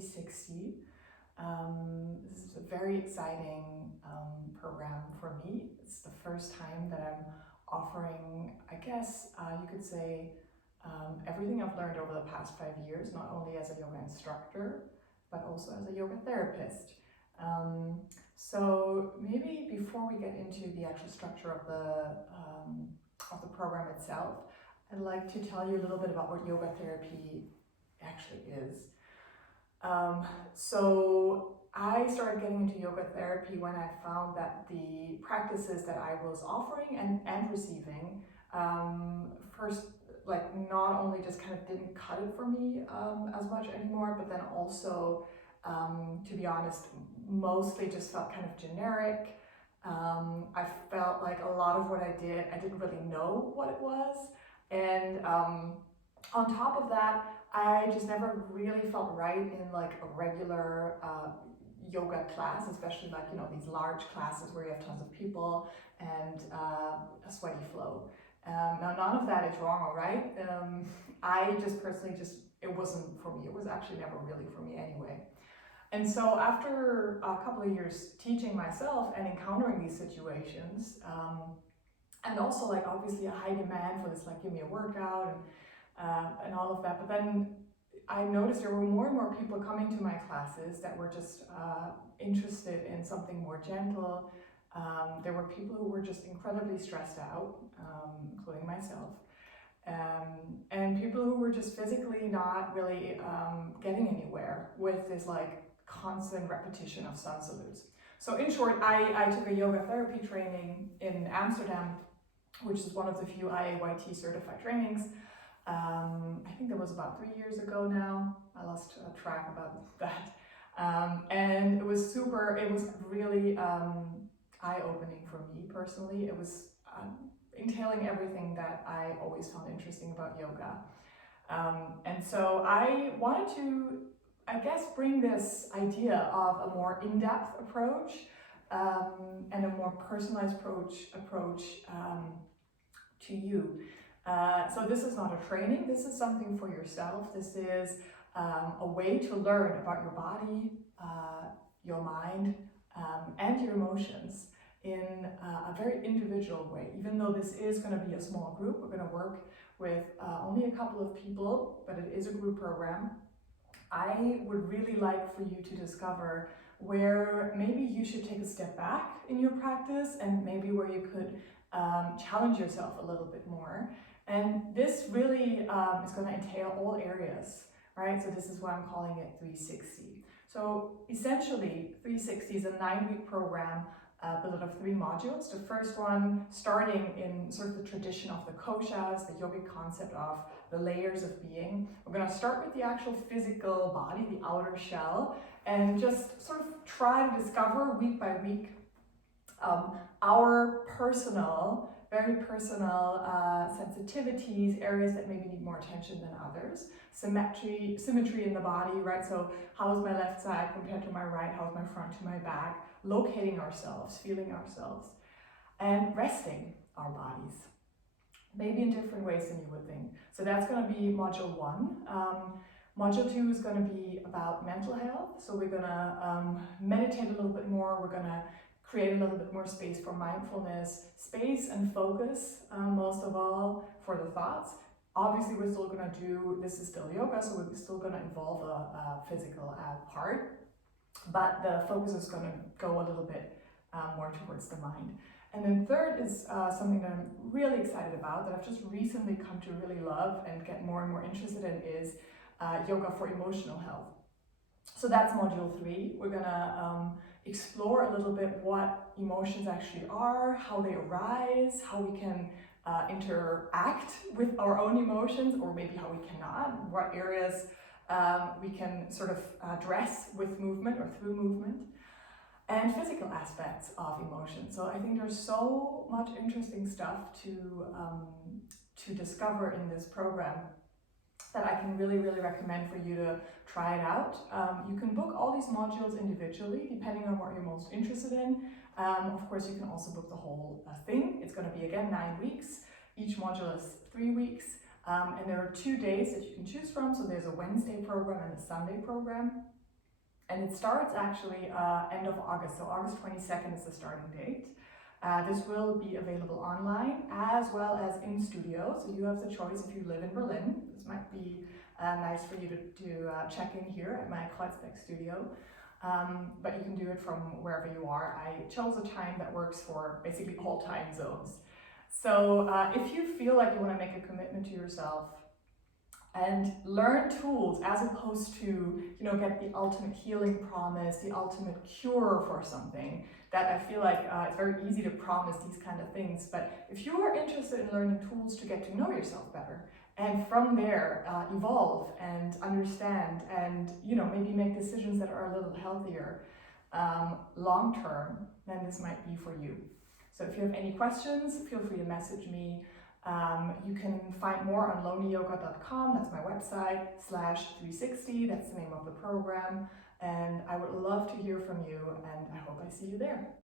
360. This is a very exciting program for me. It's the first time that I'm offering, I guess you could say, everything I've learned over the past 5 years, not only as a yoga instructor, but also as a yoga therapist. So maybe before we get into the actual structure of the program itself, I'd like to tell you a little bit about what yoga therapy actually is. So I started getting into yoga therapy when I found that the practices that I was offering and receiving, first, like, not only just kind of didn't cut it for me as much anymore, but then also, to be honest, mostly just felt kind of generic. I felt like a lot of what I did, I didn't really know what it was. And on top of that, I just never really felt right in like a regular yoga class, especially like, these large classes where you have tons of people and a sweaty flow. Now, none of that is wrong, all right? I just personally it wasn't for me. It was actually never really for me anyway. And so after a couple of years teaching myself and encountering these situations, and also like obviously a high demand for this, like, give me a workout and all of that, but then I noticed there were more and more people coming to my classes that were just interested in something more gentle. There were people who were just incredibly stressed out, including myself, and people who were just physically not really getting anywhere with this like constant repetition of sun salutes. So in short, I took a yoga therapy training in Amsterdam, which is one of the few IAYT certified trainings. I think that was about 3 years ago now. I lost track about that. And it was really eye-opening for me personally. It was entailing everything that I always found interesting about yoga. And so I wanted to, I guess, bring this idea of a more in-depth approach and a more personalized approach to you. So this is not a training, this is something for yourself. This is a way to learn about your body, your mind, and your emotions in a very individual way. Even though this is going to be a small group, we're going to work with only a couple of people, but it is a group program. I would really like for you to discover where maybe you should take a step back in your practice and maybe where you could challenge yourself a little bit more. And this really is going to entail all areas, right? So this is why I'm calling it 360. So essentially, 360 is a 9-week program built of 3 modules. The first one starting in sort of the tradition of the koshas, the yogic concept of the layers of being. We're going to start with the actual physical body, the outer shell, and just sort of try to discover week by week our very personal sensitivities, areas that maybe need more attention than others. Symmetry in the body, right? So how is my left side compared to my right? How is my front to my back? Locating ourselves, feeling ourselves, and resting our bodies, maybe in different ways than you would think. So that's going to be module 1. Module 2 is going to be about mental health. So we're going to meditate a little bit more. We're going to create a little bit more space for mindfulness, space and focus, most of all, for the thoughts. Obviously, we're still going to do, this is still yoga, so we're still going to involve a physical part, but the focus is going to go a little bit more towards the mind. And then third is something that I'm really excited about, that I've just recently come to really love and get more and more interested in, is yoga for emotional health. So that's module 3. We're going to explore a little bit what emotions actually are, how they arise, how we can interact with our own emotions, or maybe how we cannot, what areas we can sort of address with movement or through movement, and physical aspects of emotion. So I think there's so much interesting stuff to discover in this program that I can really, really recommend for you to try it out. You can book all these modules individually, depending on what you're most interested in. Of course, you can also book the whole thing. It's going to be, again, 9 weeks. Each module is 3 weeks. And there are 2 days that you can choose from. So there's a Wednesday program and a Sunday program. and it starts actually end of August, so August 22nd is the starting date. This will be available online as well as in studio, so you have the choice if you live in Berlin. This might be nice for you to check in here at my Kreuzberg studio, but you can do it from wherever you are. I chose a time that works for basically all time zones. So if you feel like you want to make a commitment to yourself and learn tools as opposed to, get the ultimate healing promise, the ultimate cure for something, that I feel like it's very easy to promise these kind of things. But if you are interested in learning tools to get to know yourself better, and from there evolve and understand and, maybe make decisions that are a little healthier long term, then this might be for you. So if you have any questions, feel free to message me. You can find more on lonelyyoga.com, that's my website, /360, that's the name of the program. And I would love to hear from you, and I hope I see you there.